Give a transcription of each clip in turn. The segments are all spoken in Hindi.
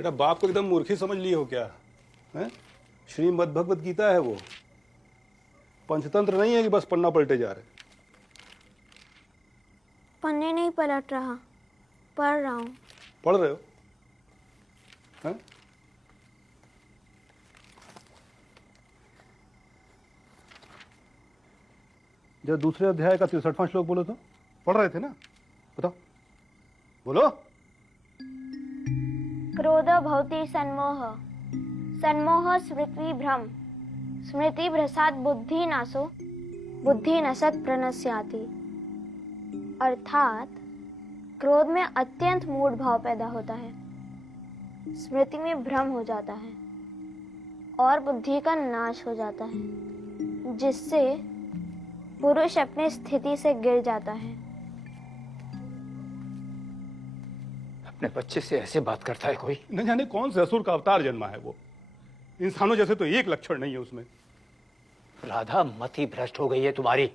बेटा बाप को एकदम मूर्खी समझ ली हो क्या है? श्रीमद् भगवत गीता है वो, पंचतंत्र नहीं है कि बस पन्ना पलटे जा रहे। पन्ने नहीं पलट रहा, पढ़ रहा हूँ। पढ़ रहे हो हैं? जब दूसरे अध्याय का 63वां श्लोक बोलो तो पढ़ रहे थे ना, बताओ बोलो। क्रोध भवति सन्मोह, सन्मोह स्मृति भ्रम, स्मृति भ्रसात बुद्धि नाशो, बुद्धि नसत प्रणश्याति। अर्थात क्रोध में अत्यंत मूढ़ भाव पैदा होता है, स्मृति में भ्रम हो जाता है और बुद्धि का नाश हो जाता है, जिससे पुरुष अपनी स्थिति से गिर जाता है। अपने बच्चे से ऐसे बात करता है कोई? न जाने कौन से असुर का अवतार जन्मा है वो, इंसानों जैसे तो एक लक्षण नहीं है उसमें। राधा मति भ्रष्ट हो गई है तुम्हारी।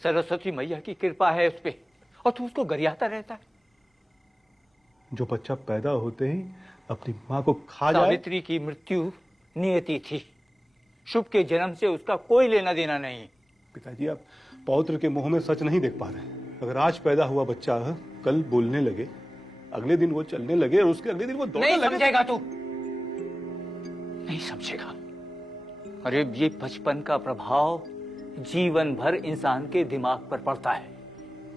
सरस्वती मैया की कृपा है उस पे और तू उसको गरियाता रहता है। जो बच्चा पैदा होते ही अपनी माँ को खा जाए। सावित्री की मृत्यु नियति थी, शुभ के जन्म से उसका कोई लेना देना नहीं। पिताजी आप पौत्र के मुंह में सच नहीं देख पा रहे। अगर आज पैदा हुआ बच्चा कल बोलने लगे, अगले दिन वो चलने लगे और उसके अगले दिन वो दौड़ने लगे। नहीं समझेगा तू, नहीं समझेगा। अरे ये बचपन का प्रभाव जीवन भर इंसान के दिमाग पर पड़ता है।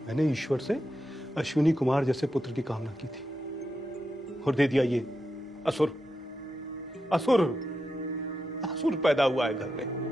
मैंने ईश्वर से अश्विनी कुमार जैसे पुत्र की कामना की थी और दे दिया ये असुर। असुर असुर पैदा हुआ है घर में।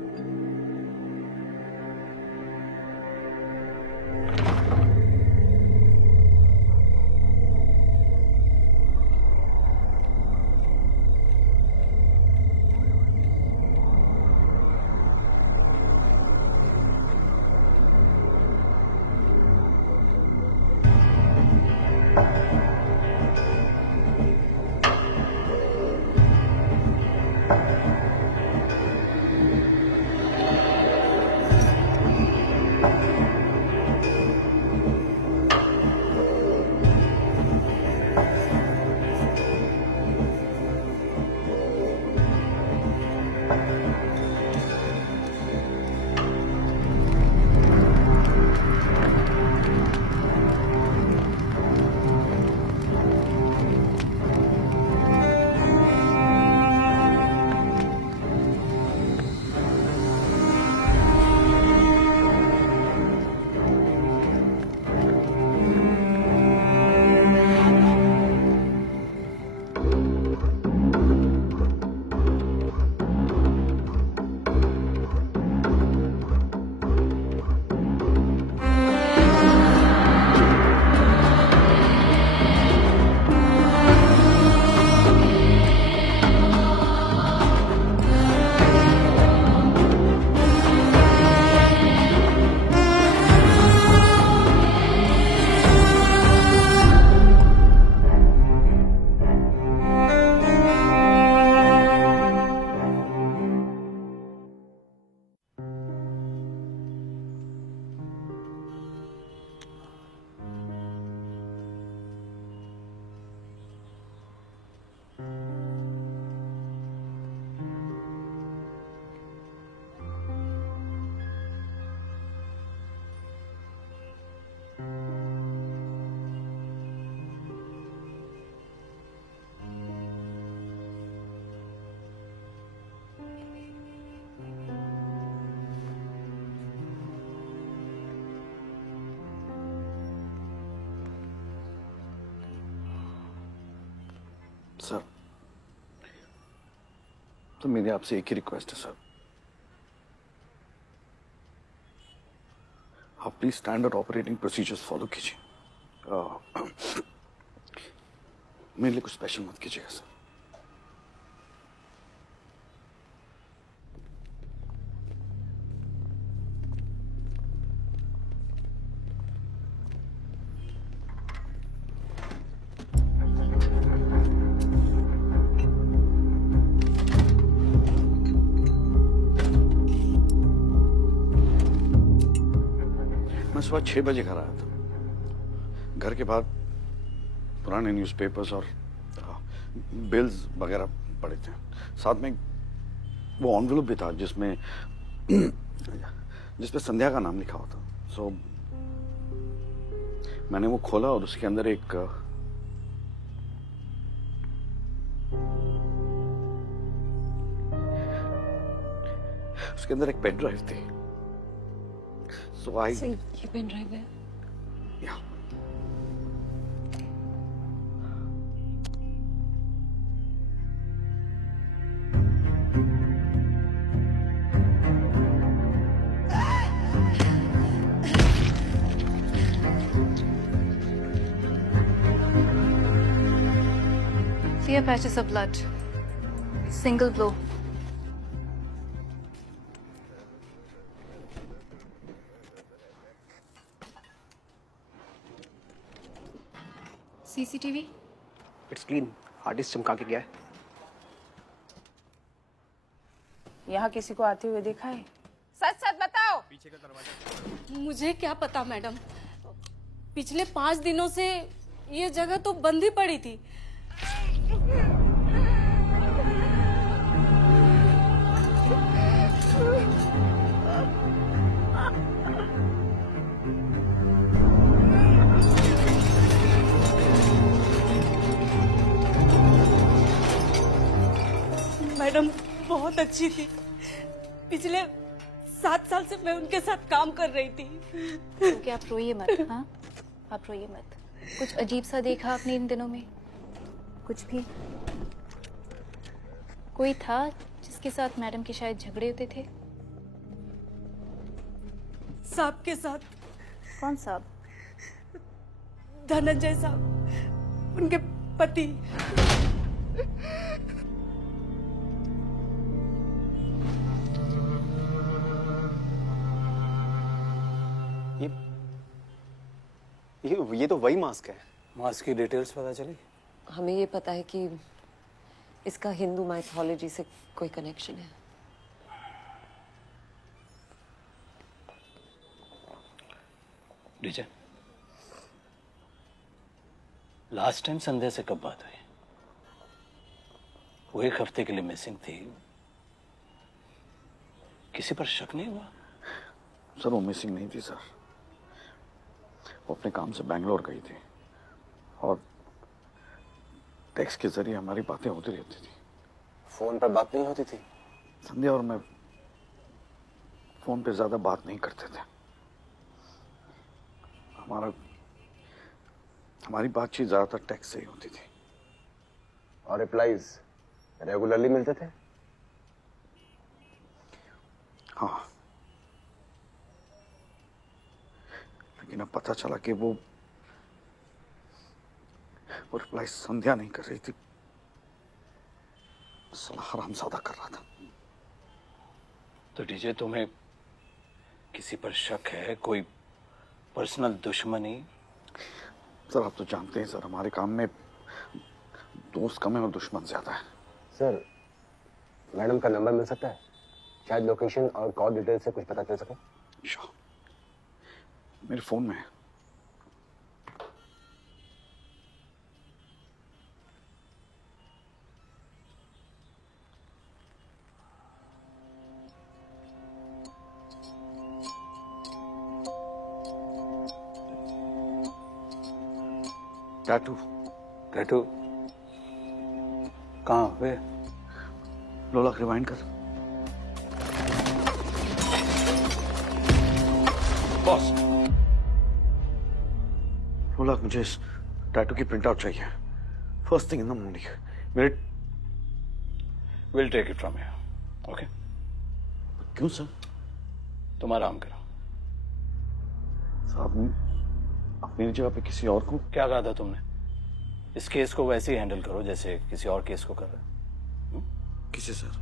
सर, तो मेरी आपसे एक ही रिक्वेस्ट है सर, आप please standard operating procedures follow कीजिए। मेरे लिए कुछ स्पेशल मत कीजिएगा सर। मैं सुबह 6 बजे घर आया था। घर के बाद पुराने न्यूज़पेपर्स और बिल्स वगैरह पड़े थे, साथ में वो एनवेलप भी था जिसमें संध्या का नाम लिखा हुआ था। सो मैंने वो खोला और उसके अंदर एक पेन ड्राइव थी। सो ये पेन ड्राइव है। या Clear patches of blood. Single blow. CCTV? It's clean. Hard disk चमका के गया है। यहाँ किसी को आते हुए देखा है? सच सच बताओ। मुझे क्या पता मैडम, पिछले 5 दिनों से ये जगह तो बंद ही पड़ी थी। मैडम बहुत अच्छी थी। पिछले 7 साल से मैं उनके साथ काम कर रही थी। क्योंकि आप रोइए मत। हाँ, आप रोइए मत। कुछ अजीब सा देखा आपने इन दिनों में? कुछ भी? कोई था जिसके साथ मैडम के शायद झगड़े होते थे? साहब के साथ। कौन साहब? धनंजय साहब, उनके पति। ये तो वही मास्क है। मास्क की डिटेल्स पता चली? हमें ये पता है कि इसका हिंदू माइथोलॉजी से कोई कनेक्शन है। डीजे, लास्ट टाइम संध्या से कब बात हुई? वो 1 हफ्ते के लिए मिसिंग थी। किसी पर शक नहीं हुआ? सर वो मिसिंग नहीं थी सर, वो अपने काम से बैंगलोर गई थी और टेक्स्ट के जरिए हमारी बातें होती रहती थी। फोन पर बात नहीं होती थी? संध्या और मैं फोन पे ज्यादा बात नहीं करते थे। हमारी बातचीत ज्यादातर टेक्स्ट से ही होती थी। और रिप्लाईज रेगुलरली मिलते थे? हाँ, लेकिन अब पता चला कि वो रिप्लाई संध्या नहीं कर रही थी, साला हरामजादा कर रहा था। तो डीजे, तुम्हें किसी पर शक है? कोई पर्सनल दुश्मनी? सर आप तो जानते हैं सर, हमारे काम में दोस्त कम है और दुश्मन ज्यादा है। सर मैडम का नंबर मिल सकता है? शायद लोकेशन और कॉल डिटेल से कुछ पता चल सके। श्योर, मेरे फोन में है। टैटू कहाँ हुए? लोला रिवाइंड कर। बॉस, लोला मुझे इस टैटू की प्रिंट आउट चाहिए, first thing in the morning. मेरे will take it from here. Okay? क्यों सर? तुम आराम करो। साहब आप मेरी जगह पे किसी और को। क्या कहा था तुमने? इस केस को वैसे ही हैंडल करो जैसे किसी और केस को कर रहे हो। किसे सर?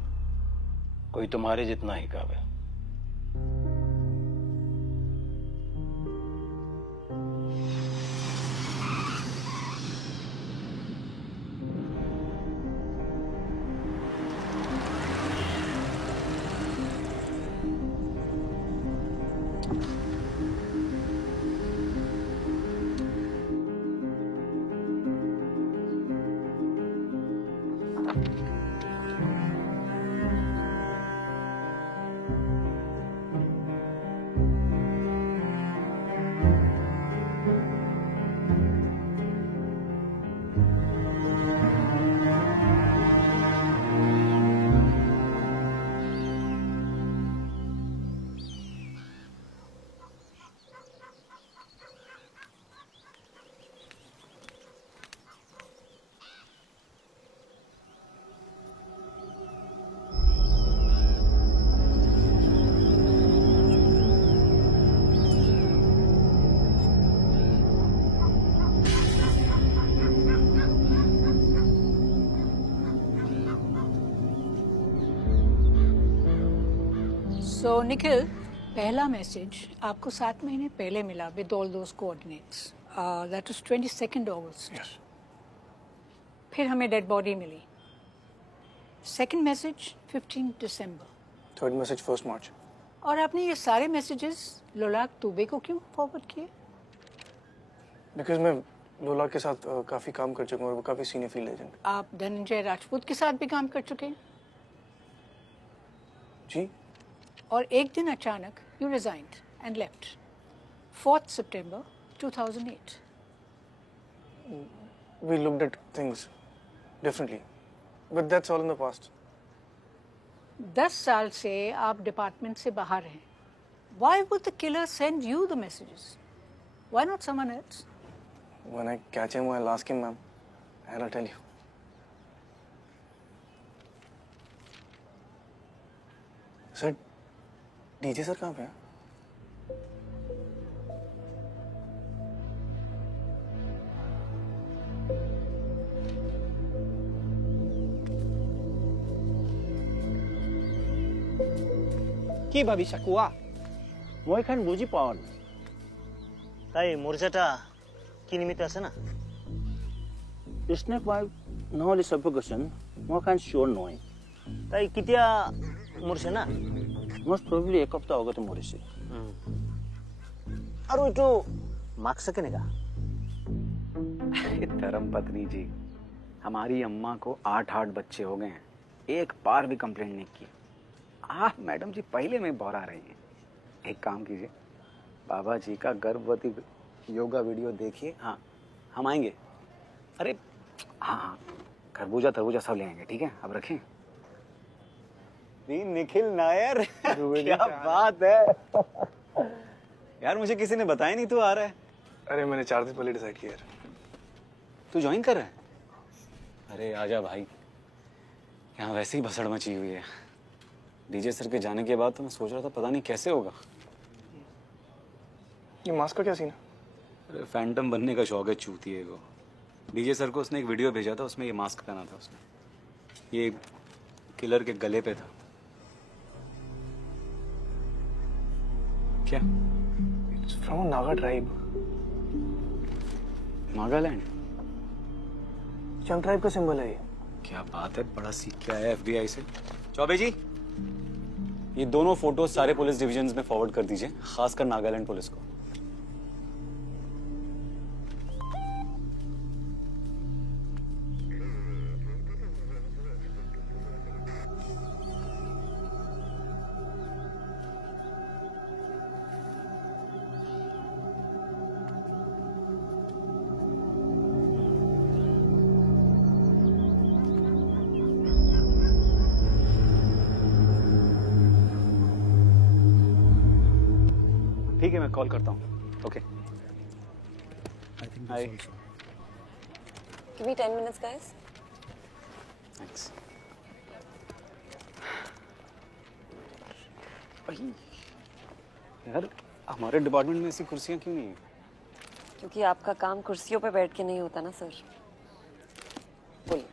कोई तुम्हारे जितना ही काबिल। सो निखिल, पहला मैसेज आपको 7 महीने पहले मिला with all those coordinates, that was 22 August. Yes. फिर हमें डेड बॉडी मिली। सेकंड मैसेज 15 दिसंबर। थर्ड मैसेज 1 मार्च। और आपने ये सारे मैसेजेस लोलाक दुबे को क्यों फॉरवर्ड किए? बिकॉज मैं लोला के साथ काफी काम कर चुका हूँ और वो काफी सीनियर फील्ड एजेंट। आप धनंजय राजपूत के साथ भी काम कर चुके हैं जी। और एक दिन अचानक यू रिजाइंड एंड लेफ्ट 4 सितंबर 2008। We looked at things differently, but that's all in the past. 10 साल से आप डिपार्टमेंट से बाहर हैं। Why would the killer send you the messages? Why not someone else? When I catch him, I'll ask him, ma'am, and I'll tell you. Sir, DJ sir कहाँ पे हैं? কি ভাবিছা কোৱা? মই খান বুজি পাওঁ না। তাই মৰ্যাদা কি নিমিত্ত আছে না? স্নেক ওয়াইফ নহ'লে সাফোকেশন মই খান শিওৰ নহয়। তাই কেতিয়া মৰিছে না? মোষ্ট প্ৰবলি এক সপ্তাহ আগতে মৰিছে। আৰু এইটো মাস্ক কেনেকা? धर्मपत्नी जी, हमारी अम्मा को 8 बच्चे हो गए हैं, एक बार भी कंप्लेंट नहीं की। आप मैडम जी पहले में बौरा रही हैं। एक काम कीजिए, बाबा जी का गर्भवती योगा वीडियो देखिए। हाँ, हम आएंगे। अरे हाँ हाँ, खरबूजा तरबूजा सब ले आएंगे, ठीक है? अब रखें। निखिल नायर, क्या बात है यार, मुझे किसी ने बताया नहीं तू आ रहा है। अरे मैंने 4 दिन पहले डिसाइड किया। तू ज्वाइन कर रहा है? अरे आजा भाई, यहाँ वैसे ही भसड़ मची हुई है। डीजे सर के जाने के बाद तो मैं सोच रहा था पता नहीं कैसे होगा। ये मास्क का क्या सीन है? अरे फैंटम बनने का शौक है चूतिए को। डीजे सर को उसने एक वीडियो भेजा था, उसमें ये मास्क पहना था उसने। ये किलर के गले पे था। क्या? It's from a Naga tribe. Nagaland? चम ट्राइब का सिंबल है ये। क्या बात है, बड़ा सीख के आया FBI से। चौबे जी, ये दोनों फोटो सारे पुलिस डिविजन्स में फॉरवर्ड कर दीजिए, खासकर नागालैंड पुलिस को। ठीक है, मैं कॉल करता हूँ। ओके। हाय। Give me 10 minutes, guys. Thanks. यार, हमारे डिपार्टमेंट में ऐसी कुर्सियाँ क्यों नहीं है? क्योंकि आपका काम कुर्सियों पे बैठ के नहीं होता ना सर। बोलिए।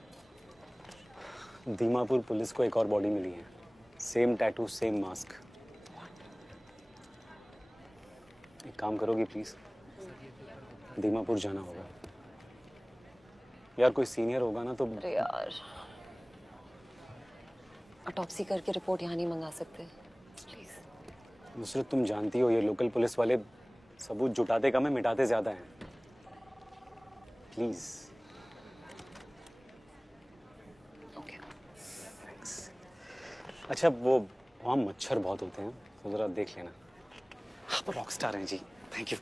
दीमापुर पुलिस को एक और बॉडी मिली है, सेम टैटू, सेम मास्क। एक काम करोगी प्लीज? दीमापुर जाना होगा यार, कोई सीनियर होगा ना तो। अरे यार, ऑटोप्सी करके रिपोर्ट यहाँ नहीं मंगा सकते प्लीज। नुसरत, तुम जानती हो ये लोकल पुलिस वाले सबूत जुटाते कम है, मिटाते ज्यादा हैं। प्लीज। ओके। थैंक्स। अच्छा, वो वहाँ मच्छर बहुत होते हैं, तो जरा देख लेना। आप रॉक स्टार हैं जी, thank you.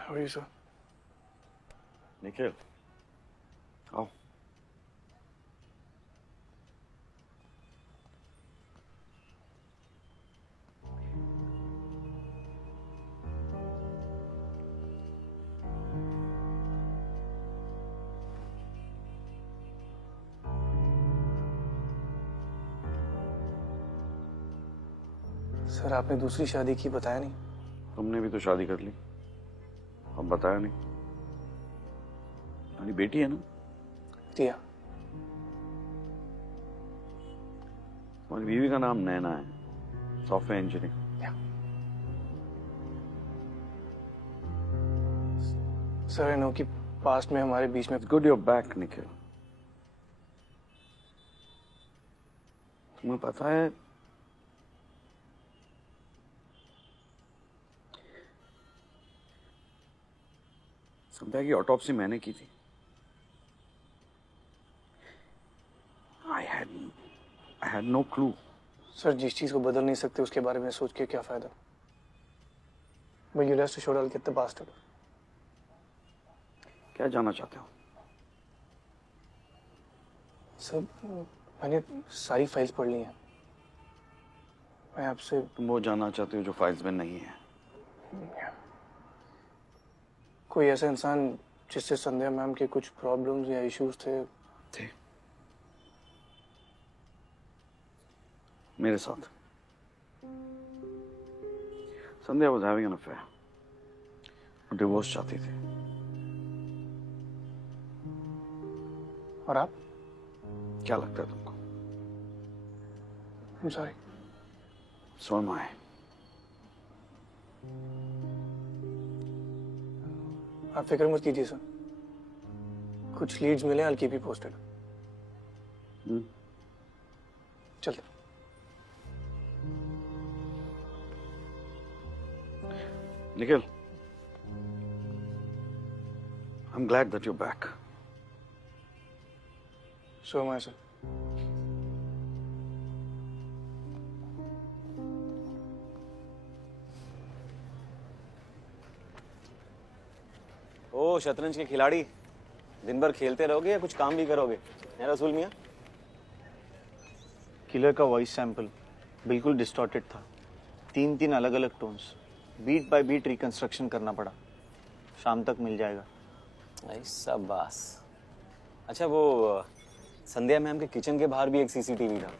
How are you, sir? Nikhil, आओ। सर, आपने दूसरी शादी की, बताया नहीं। तुमने भी तो शादी कर ली, अब बताया नहीं। तुम्हारी बेटी है ना? दिया। तुम्हारी बीवी का नाम नैना है, software engineer. Sir I know कि पास्ट में हमारे बीच में गुड योर बैक निखिल। तुम्हें पता है संध्या की ऑटोप्सी मैंने की थी। I had no clue. Sir जिस चीज को बदल नहीं सकते उसके बारे में सोच के क्या फायदा। But you rest assured I'll get the bastard. क्या जानना चाहते हो? सर मैंने सारी फाइल्स पढ़ ली हैं। मैं आपसे तुम वो जानना चाहते हो जो फाइल्स में नहीं है? कोई ऐसा इंसान जिससे संध्या मैम के कुछ प्रॉब्लम्स या इश्यूज थे? मेरे साथ संध्या was having an affair, divorce चाहती थी। और आप? क्या लगता है तुमको? I'm sorry. So am I. आप फिक्र मत कीजिए सर, कुछ लीड्स मिले I'll keep you posted. चलते। Nikhil, I'm glad that you're back. So am I, sir. ओ शतरंज के खिलाड़ी, दिन भर खेलते रहोगे या कुछ काम भी करोगे? है रसूल मियां? किलर का वॉइस सैंपल बिल्कुल डिस्टॉर्टेड था। 3 अलग अलग tones, beat by beat reconstruction करना पड़ा। शाम तक मिल जाएगा। शाबाश। अच्छा वो संध्या मैम के किचन के बाहर भी एक सीसीटीवी था,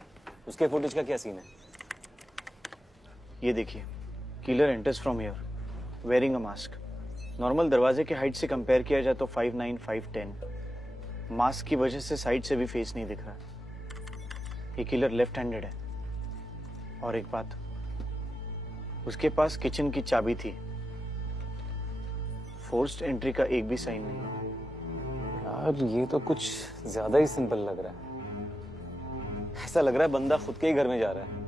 उसके फुटेज का क्या सीन है? ये देखिए, killer enters from here wearing a mask. Normal दरवाजे के हाइट से कंपेयर किया जाए तो 5'9", 5'10". मास्क की वजह से साइड से भी फेस नहीं दिख रहा। ये किलर लेफ्ट हैंडेड है। और एक बात, उसके पास किचन की चाबी थी। फोर्स्ड एंट्री का एक भी साइन नहीं है। यार ये तो कुछ ज्यादा ही सिंपल लग रहा है। ऐसा लग रहा है बंदा खुद के ही घर में जा रहा है।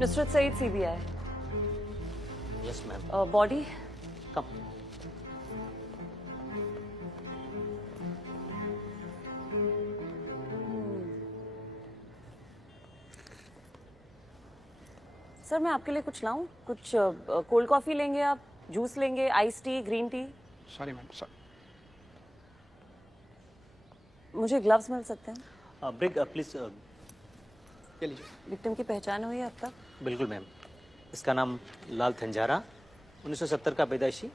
Nusrat Saeed CBI। Yes ma'am. Body come. Sir मैं आपके लिए कुछ लाऊं? कुछ कोल्ड कॉफी लेंगे आप? जूस लेंगे? Ice tea, green tea? Sorry ma'am, sorry. मुझे ग्लव्स मिल सकते हैं? Break please. ये लीजिए। विक्टिम की पहचान हुई है अब तक? बिल्कुल मैम। इसका नाम लाल थंजारा, 1970 का पैदाइशी।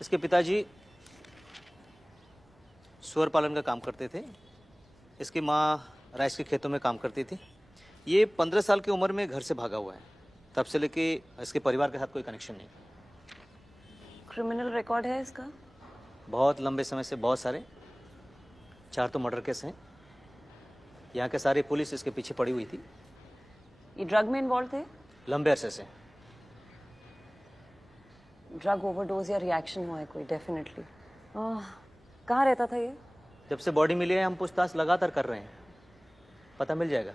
इसके पिताजी सुअर पालन का काम करते थे। इसकी माँ राइस के खेतों में काम करती थी। ये 15 साल की उम्र में घर से भागा हुआ है। तब से लेके इसके परिवार के साथ कोई कनेक्शन नहीं। क्रिमिनल रिकॉर्ड है इसका? बहुत लंबे समय से बहुत सारे, 4 तो मर्डर केस हैं। यहाँ के सारी पुलिस इसके पीछे पड़ी हुई थी। ये ड्रग में इन्वॉल्व थे? लंबे अरसे से। ड्रग ओवरडोज या रिएक्शन हुआ है कोई? डेफिनेटली। कहाँ रहता था ये? जब से बॉडी मिली है हम पूछताछ लगातार कर रहे हैं, पता मिल जाएगा।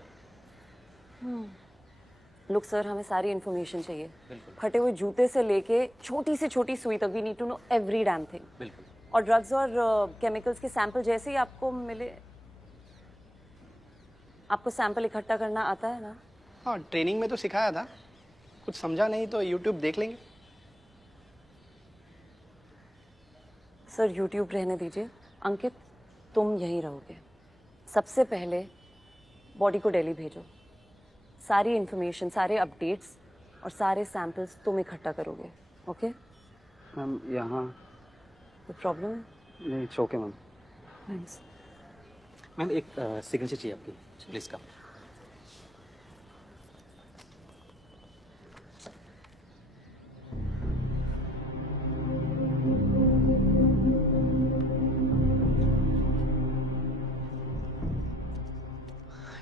लुक सर, हमें सारी इन्फॉर्मेशन चाहिए। फटे हुए जूते से लेके छोटी से छोटी सुई तक। We need to know every damn thing. बिल्कुल। और ड्रग्स और केमिकल्स के सैंपल जैसे ही आपको मिले। आपको सैंपल इकट्ठा करना आता है ना? हाँ, ट्रेनिंग में तो सिखाया था। कुछ समझा नहीं तो यूट्यूब देख लेंगे। सर यूट्यूब रहने दीजिए। अंकित, तुम यहीं रहोगे। सबसे पहले बॉडी को दिल्ली भेजो। सारी इन्फॉर्मेशन, सारे अपडेट्स और सारे सैंपल्स तुम इकट्ठा करोगे। ओके? मैम यहाँ कोई प्रॉब्लम है? नहीं, it's okay ma'am. Thanks. Ma'am एक सिग्नेचर चाहिए आपकी, प्लीज कम।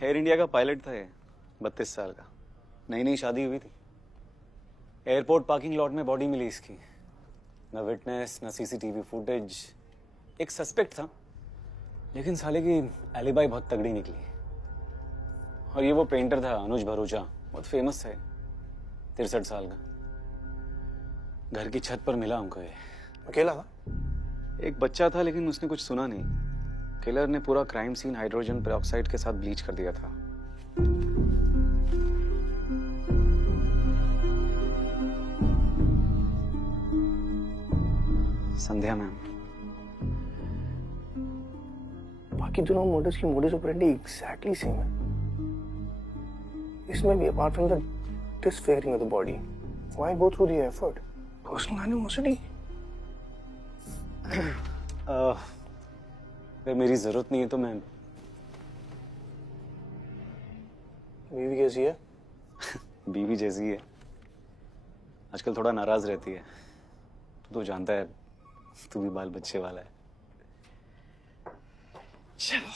एयर इंडिया का पायलट था ये, 32 साल का। नई नई शादी हुई थी। एयरपोर्ट पार्किंग लॉट में बॉडी मिली इसकी। न विटनेस, न सीसीटीवी फुटेज। एक सस्पेक्ट था, लेकिन साले की एलिबाई बहुत तगड़ी निकली। और ये वो पेंटर था अनुज भरूचा, बहुत फेमस है, 63 साल का। घर की छत पर मिला हमको ये। अकेला था? एक बच्चा था, लेकिन उसने कुछ सुना नहीं। किलर ने पूरा क्राइम सीन हाइड्रोजन पेरोक्साइड के साथ ब्लीच कर दिया था। संध्या मैम। बाकी दोनों मर्डर्स की मोडस ऑपरेंडी एग्जैक्टली सेम है। इसमें भी apart from the disfiguring of the body, why go through the effort? Personal animosity. अगर मेरी जरूरत नहीं है तो मैं। बीवी कैसी है? बीवी जैसी है, आजकल थोड़ा नाराज रहती है। तू तो जानता है, तू भी बाल बच्चे वाला है। चलो।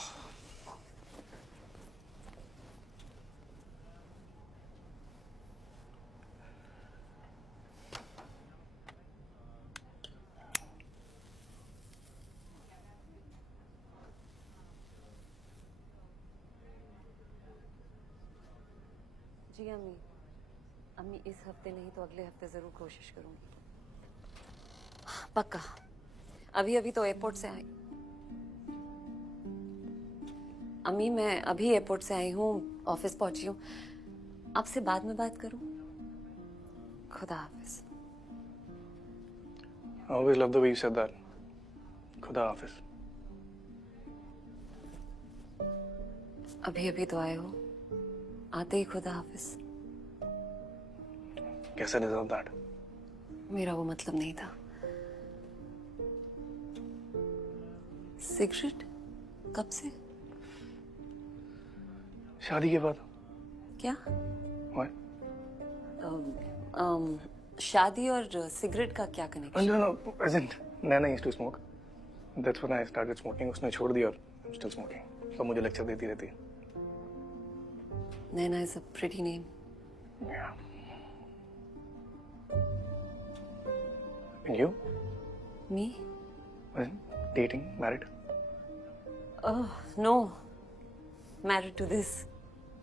जी अम्मी, अम्मी इस हफ्ते नहीं तो अगले हफ्ते जरूर कोशिश करूंगी। पक्का। अभी अभी तो एयरपोर्ट से आई। अम्मी मैं अभी एयरपोर्ट से आई हूँ, ऑफिस पहुंची हूँ। आपसे बाद में बात करूं? खुदा हाफिज। I always love the way you said that. खुदा हाफिज। अभी अभी तो आए हो, आते ही खुदा हाफिज। Guess I deserve that. मेरा वो मतलब नहीं था। सिगरेट? कब से? शादी के बाद। क्या? Why? शादी और सिगरेट का क्या connection? No, as in, Naina used to smoke. That's when I started smoking. उसने छोड़ दिया और I'm still smoking. तो मुझे लेक्चर देती रहती है। Naina is a pretty name. Yeah. And you? Me? Dating, married? Oh, no. Married to this.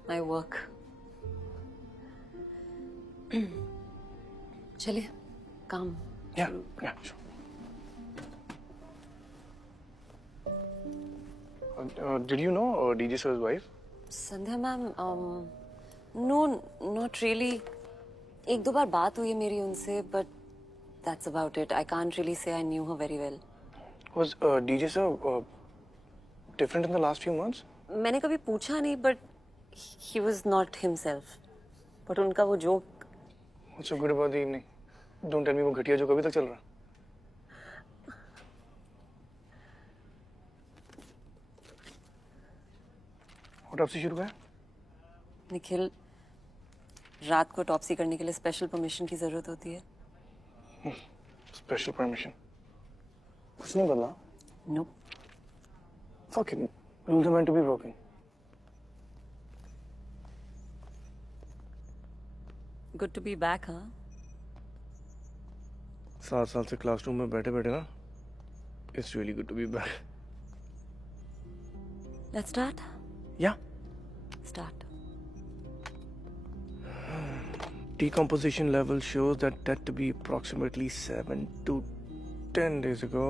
My work. चलिए, काम। Yeah, sure. Did you know DJ sir's wife? Sandhya ma'am, no, not really. एक दो बार बात हुई है मेरी उनसे, but that's about it. I can't really say I knew her very well. Was DJ sir different in the last few months? मैंने कभी पूछा नहीं, but he was not himself. But उनका वो joke. What's so good about the evening? Don't tell me वो घटिया जो कभी तक चल रहा। ऑटोप्सी शुरू है? निखिल, रात को ऑटोप्सी करने के लिए स्पेशल परमिशन की जरूरत होती है। Special permission? कुछ नहीं बदला? Nope. Fuck it. Rules are meant to be broken. Good to be back, huh? 7 साल से क्लासरूम में बैठे बैठे ना, it's really good to be back. Let's start. Yeah. Start. Decomposition level shows that death to be approximately 7 to 10 days ago.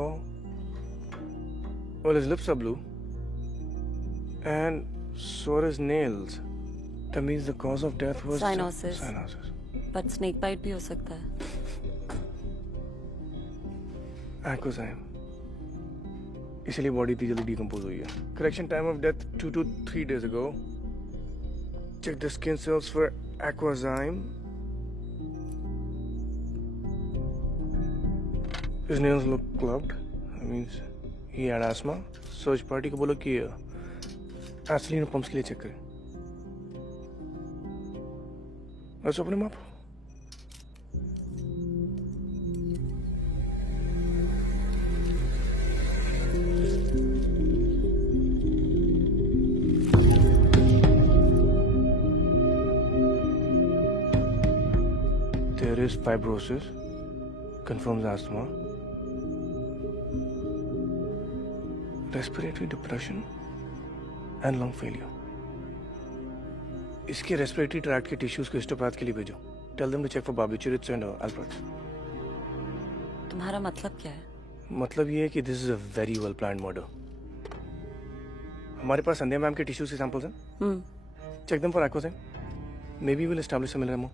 Well, his lips are blue. And so are his nails. That means the cause of death was... Cyanosis. Cyanosis. But snake bite भी हो सकता है। Aquazyme. इसीलिए बॉडी इतनी जल्दी डिकम्पोज हुई है। Correction time of death 2 to 3 days ago. Check the skin cells for aquazyme. His nails look clubbed. That means he had asthma. Search party को बोलो कि एसिलिन और पंप्स के लिए चेक करें. Let's open him up. There is fibrosis, confirms asthma, respiratory depression and lung failure. इसके रेस्पिरेटरी ट्रैक्ट के टिश्यूज को हिस्टोपैथ के लिए भेजो. Tell them to check for barbiturates and alprax. तुम्हारा मतलब क्या है? मतलब ये है कि this is a very well planned murder. हमारे पास संध्या मैम के टिश्यूज के सैंपल्स हैं. Check them for Acozyme. Maybe we'll establish a MO.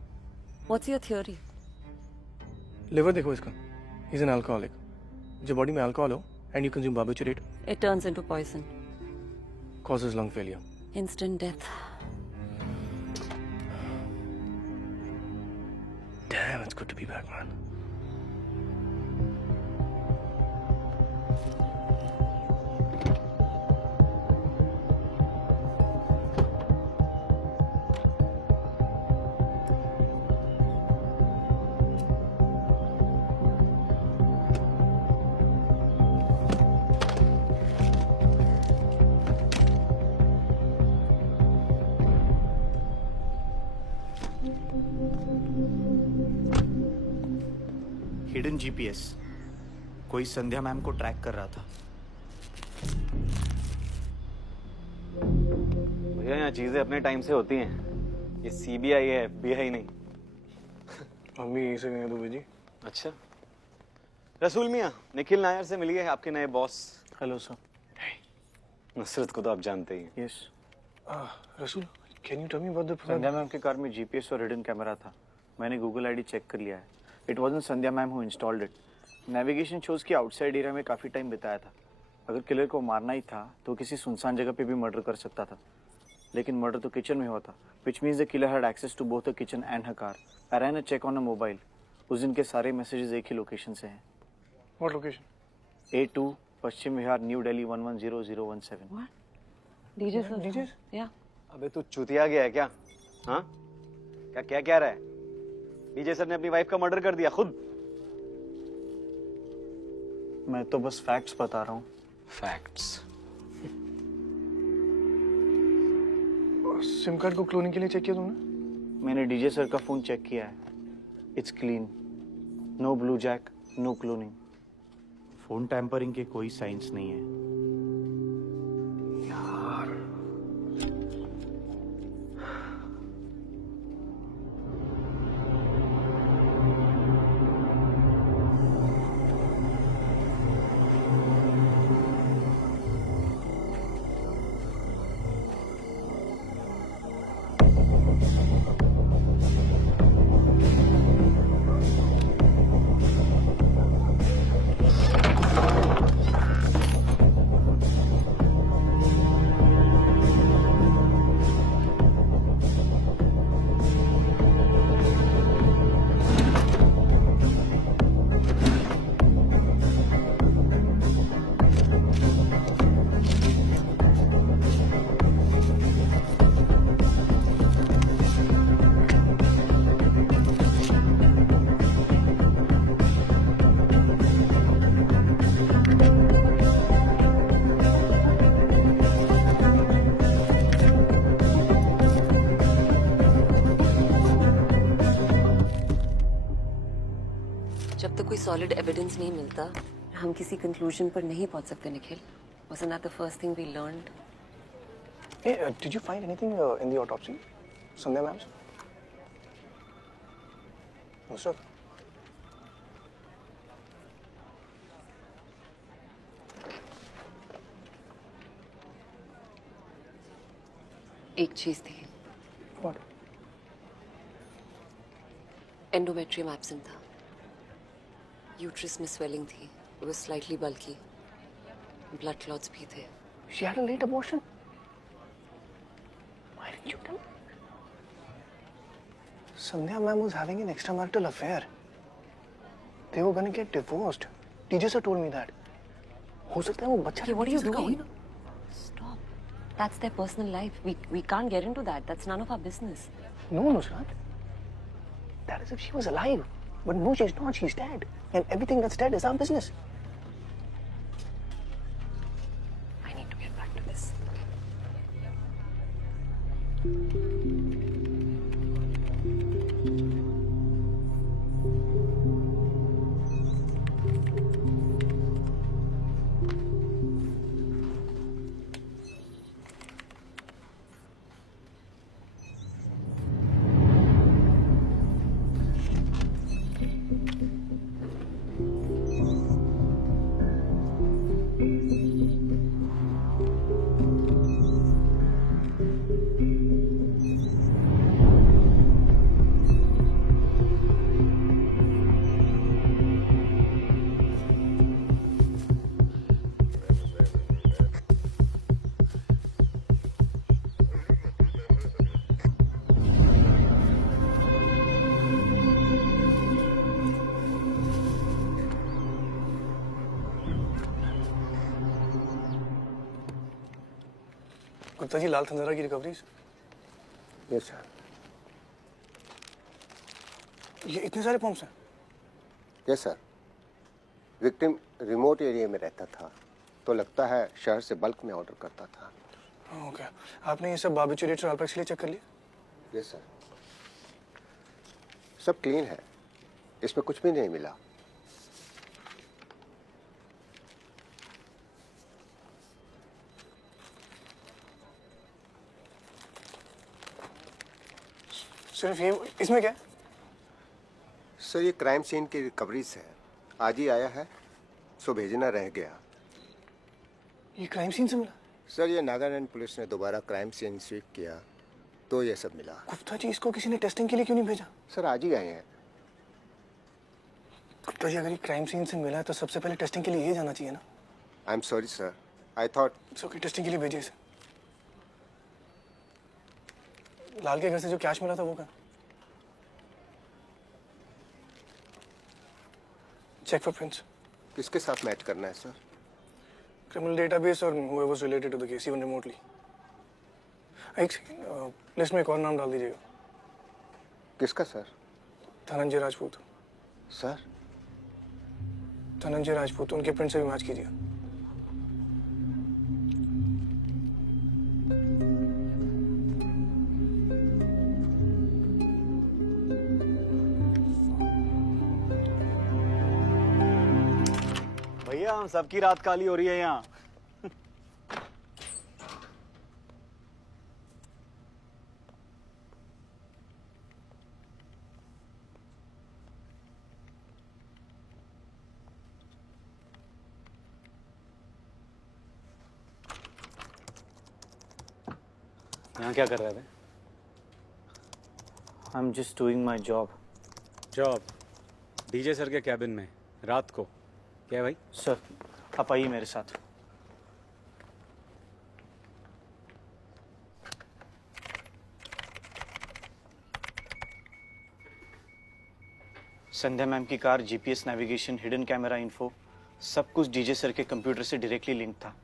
What's your theory? Liver देखो इसका. He's an alcoholic. जब बॉडी में अल्कोहल हो and you consume barbiturate, It turns into poison. causes lung failure. Instant death. Damn, it's good to be back, man. Hidden GPS कोई संध्या मैम को ट्रैक कर रहा था. भैया यहाँ चीजें अपने टाइम से होती हैं. ये सीबीआई है, एफबीआई नहीं. मम्मी यहीं से गए तो भेजी. अच्छा. रसूल मियाँ, निखिल नायर से मिलिए, आपके नए बॉस. Hello sir. नुसरत को तो आप जानते ही हैं. Yes. Rasool, can you tell me about the Sandhya ma'am के कार में जीपीएस और हिडन कैमरा था. मैंने गूगल आईडी चेक कर लिया है. It wasn't Sandhya ma'am who installed it. Navigation shows की आउटसाइड एरिया में काफी टाइम बिताया था. अगर किलर को मारना ही था तो किसी सुनसान जगह पे भी मर्डर कर सकता था. लेकिन मर्डर तो किचन में हुआ था, which means the killer had access to both the kitchen and her car. I ran a check on a mobile. उस दिन के सारे मैसेजेस एक ही लोकेशन से हैं. What location? A2 Paschim Vihar, new Delhi 110017. DJ sir. DJ? Yeah. अबे तू चुतिया गया है क्या? हाँ? क्या क्या रहा है? डीजे सर ने अपनी वाइफ का मर्डर कर दिया खुद. मैं तो बस फैक्ट्स बता रहा हूँ. फैक्ट्स. सिम कार्ड को क्लोनिंग के लिए चेक किया तुमने? मैंने डीजे सर का फोन चेक किया है. It's clean. No bluejack, no cloning. Phone tampering के कोई साइंस नहीं है. यार. जब तक कोई सॉलिड एविडेंस नहीं मिलता हम किसी कंक्लूजन पर नहीं पहुंच सकते Nikhil. Wasn't that the first thing we learned? Hey, did you find anything in the autopsy? Sandhya ma'am's? No, sir. एक चीज थी. What? एंडोमेट्रियम एब्सेंट था. यूट्रस में स्वेलिंग थी. It was slightly bulky. Blood clots भी थे. She had a late abortion? Why didn't you tell me? Sandhya ma'am was having an extramarital affair. They were gonna get divorced. Teacher sir told me that. हो सकता है वो बच्चा. Okay, what are you doing? Stop. That's their personal life. We can't get into that. That's none of our business. No, Nusrat. That is if she was alive. But no, she's not. She's dead. And everything that's dead is our business. I need to get back to this. Gupta ji, लाल थंजारा की रिकवरीज. Yes sir. ये इतने सारे पंप्स हैं. Yes sir. Victim remote area में रहता था, तो लगता है शहर से बल्क में ऑर्डर करता था. ओके. आपने ये सब बार्बिचुरेट्स और अल्पेक्स के लिए चेक कर लिया? Yes sir. सब क्लीन है, इसमें कुछ भी नहीं मिला. सिर्फ ये इसमें क्या है? सर ये क्राइम सीन की रिकवरीज है. आज ही आया है, सो भेजना रह गया. ये क्राइम सीन से मिला? सर ये नागालैंड पुलिस ने दोबारा क्राइम सीन स्वीप किया तो ये सब मिला. गुप्ता जी, इसको किसी ने टेस्टिंग के लिए क्यों नहीं भेजा? सर आज ही आए हैं. गुप्ता जी, अगर ये क्राइम सीन से मिला है तो सबसे पहले टेस्टिंग के लिए ये जाना चाहिए ना. I am sorry sir, I thought. Okay, testing के लिए भेजिए इसे. लाल के घर से जो कैश मिला था वो कहाँ? Check for prints. किसके साथ मैच करना है सर? क्रिमिनल डेटाबेस और whoever was related to the case even remotely. एक सेकंड, लिस्ट में एक और नाम डाल दीजिएगा. किसका सर? धनंजय राजपूत. सर? धनंजय राजपूत, उनके प्रिंट से भी मैच कीजिए. भैया हम सबकी रात काली हो रही है यहाँ. यहाँ क्या कर रहे थे? I am just doing my job. Job? DJ sir के कैबिन में रात को? क्या है भाई? सर आप आइए मेरे साथ. संध्या मैम की car, GPS navigation, hidden camera info, सब कुछ डीजे सर के कंप्यूटर से डायरेक्टली लिंक था.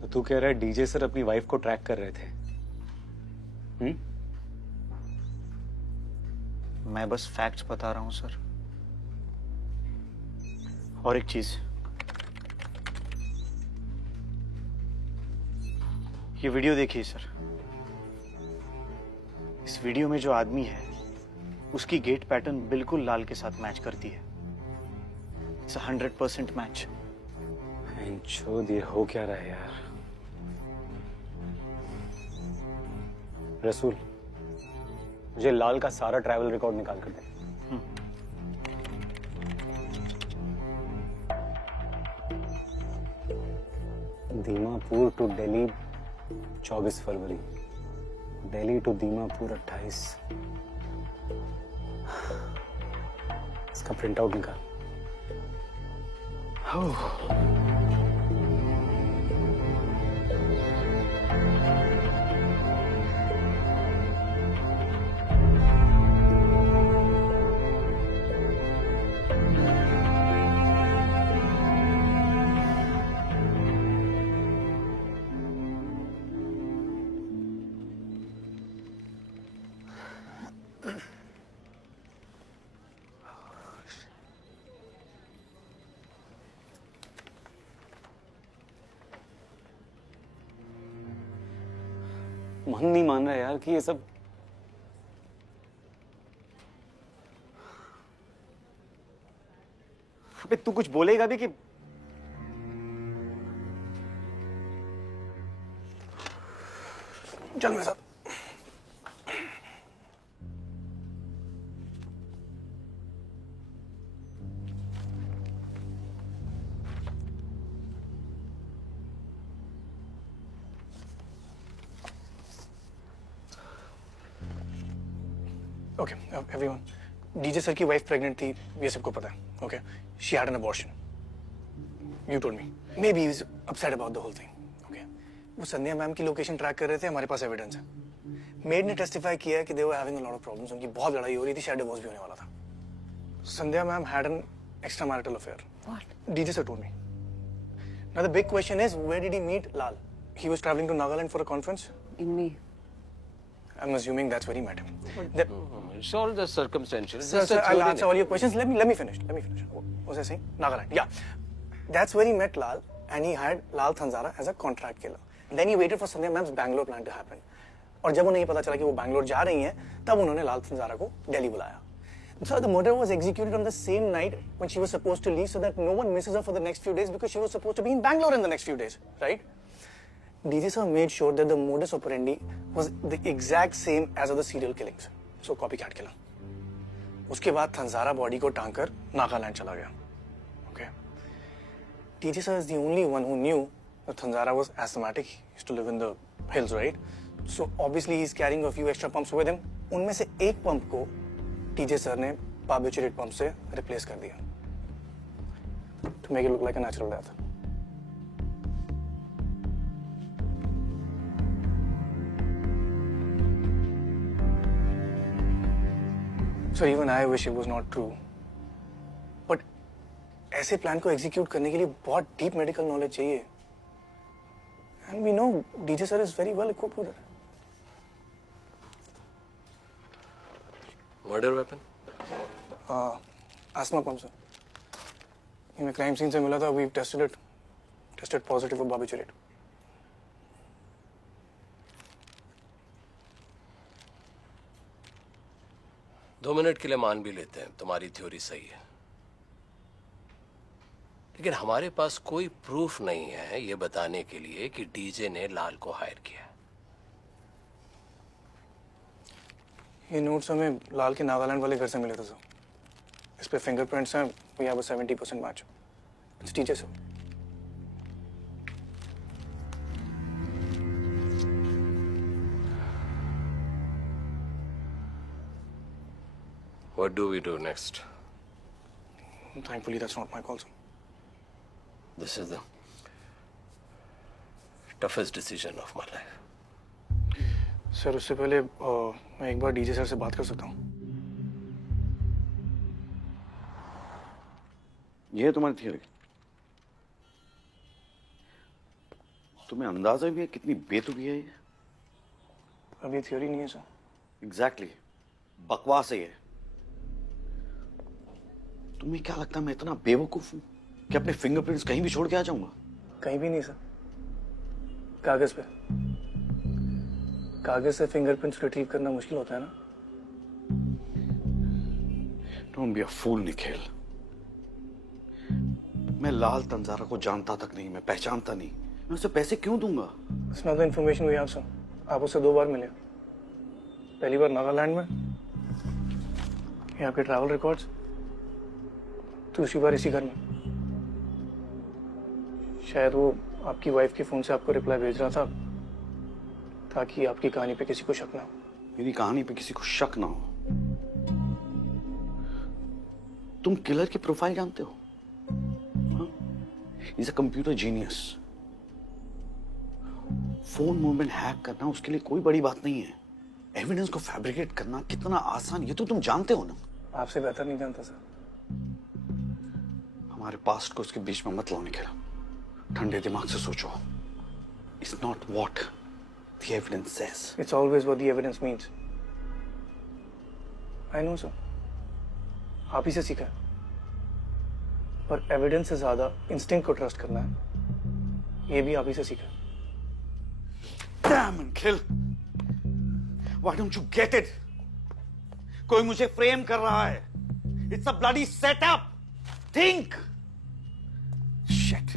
तो तू कह रहा है डीजे सर अपनी वाइफ को ट्रैक कर रहे थे? मैं बस फैक्ट्स बता रहा हूं सर. और एक चीज, ये वीडियो देखिए सर. इस वीडियो में जो आदमी है उसकी गेट पैटर्न बिल्कुल लाल के साथ मैच करती है. It's 100% match. छोड़ दिए, हो क्या रहा है यार? रसूल, मुझे लाल का सारा ट्रैवल रिकॉर्ड निकाल कर दे. दीमापुर टू दिल्ली 24 फरवरी, दिल्ली टू दीमापुर 28. इसका प्रिंट आउट निकाल. मन नहीं मान रहा यार कि ये सब अबे तू कुछ बोलेगा भी कि चल मेरे साथ। Okay, everyone. डीजे सर की वाइफ प्रेग्नेंट थी, ये सबको पता है. Okay, she had an abortion. You told me. Maybe he was upset about the whole thing. Okay. वो संध्या मैम की लोकेशन ट्रैक कर रहे थे, हमारे पास एविडेंस है. मेड ने टेस्टिफाई किया है कि they were having a lot of problems. उनकी बहुत लड़ाई हो रही थी, शायद डिवोर्स भी होने वाला था. संध्या ma'am had an extramarital affair. What? DJ sir told me. Now the big question is, where did he meet Lal? He was traveling to Nagaland for a conference. In me. I'm assuming that's where he met him. It's all the circumstantial. Sir, I'll answer all your questions. Let me finish. What was I saying? Nagaland. Yeah. That's where he met Lal, and he had Lal Thanzara as a contract killer. Then he waited for Sandhya Ma'am's Bangalore plan to happen. और जब उन्हें पता चला कि वो बैंगलोर जा रही हैं, तब उन्होंने लाल तंजारा को दिल्ली बुलाया. So the murder was executed on the same night when she was supposed to leave, so that no one misses her for the next few days because she was supposed to be in Bangalore in the next few days, right? DJ sir made sure that the modus operandi was the exact same as of the serial killings. So copycat killer. उसके बाद थंजारा बॉडी को टांगकर नागालैंड चला गया. Okay. DJ sir is the only one who knew that Thanzara was asthmatic. He used to live in the hills, right? So obviously he's carrying a few extra pumps with him. उनमें से एक पंप को DJ sir ने barbiturate pump से replace कर दिया. To make it look like a natural death. So even I wish it was not true. But ऐसे प्लान को एग्जीक्यूट करने के लिए बहुत डीप मेडिकल नॉलेज चाहिए. And we know DJ sir is very well equipped with it. Murder weapon? Asthma pump, sir. हमें क्राइम सीन से मिला था. We've tested it. Tested positive for barbiturate. दो मिनट के लिए मान भी लेते हैं तुम्हारी थ्योरी सही है, लेकिन हमारे पास कोई प्रूफ नहीं है ये बताने के लिए कि डीजे ने लाल को हायर किया. ये नोट्स हमें लाल के नागालैंड वाले घर से मिले थे सर. इस पे फिंगरप्रिंट्स हैं. We have a 70% match. It's DJ sir. What do we do next? Thankfully, that's not my call, sir. This is the toughest decision of my life. Sir उससे पहले मैं एक बार डीजे सर से बात कर सकता हूँ. ये है तुम्हारी थियरी. तुम्हें अंदाजा भी है कितनी बेतुकी है ये? अब ये थियरी नहीं है सर. एग्जैक्टली. बकवास है ये. तुम्हें क्या लगता है मैं इतना बेवकूफ हूं कि अपने फिंगरप्रिंट्स कहीं भी छोड़ के आ जाऊंगा? कहीं भी नहीं सर. कागज पे. कागज से फिंगरप्रिंट्स रिट्रीव करना मुश्किल होता है ना. डोंट बी अ फूल निखिल. मैं लाल तंजारा को जानता तक नहीं, मैं पहचानता नहीं. मैं उसे पैसे क्यों दूंगा? It's not the information we have, sir. आप उससे 2 बार मिले. पहली बार नागालैंड में. ये आपके ट्रैवल रिकॉर्ड्स. दूसरी बार इसी घर में. शायद वो आपकी वाइफ के फोन से आपको रिप्लाई भेज रहा था ताकि आपकी कहानी पे किसी को शक ना हो. मेरी कहानी पे किसी को शक ना हो. तुम किलर की प्रोफाइल जानते हो? Is a computer genius. Phone movement hack करना उसके लिए कोई बड़ी बात नहीं है. एविडेंस को फैब्रिकेट करना कितना आसान, ये तो तुम जानते हो ना. आपसे बेहतर नहीं जानता सर. हमारे पास्ट को उसके बीच में मत लाने के. ठंडे दिमाग से सोचो. It's not what the evidence says. It's always what the evidence means. I know, sir. आप ही से सीखा है. पर एविडेंस से ज्यादा इंस्टिंक्ट को ट्रस्ट करना है, ये भी आप ही से सीखा है. Damn, Nikhil. Why don't you get it? कोई मुझे फ्रेम कर रहा है. It's a bloody setup. Think. Shit.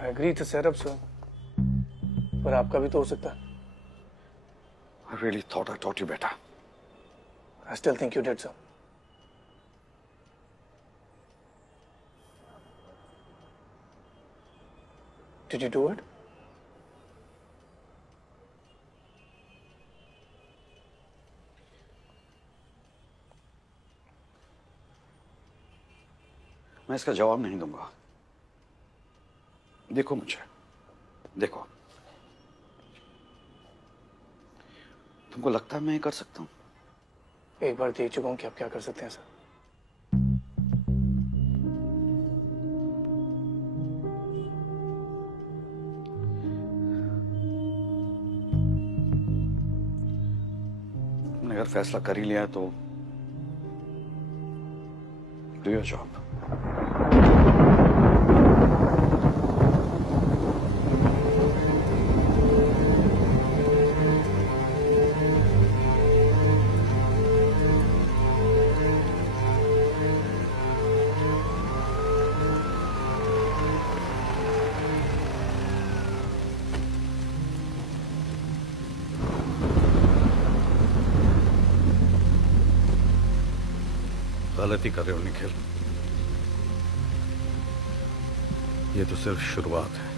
I agree it's a setup, sir. पर आपका भी तो हो सकता है. I really thought I taught you better. I still think you did, sir. Did you do it? मैं इसका जवाब नहीं दूंगा. देखो मुझे, देखो. तुमको लगता है मैं ये कर सकता हूं? एक बार देख चुका हूं कि आप क्या कर सकते हैं, सर. तुमने अगर फैसला कर ही लिया है तो डू योर जॉब. गलती कर रहे हो निखिल. ये तो सिर्फ शुरुआत है.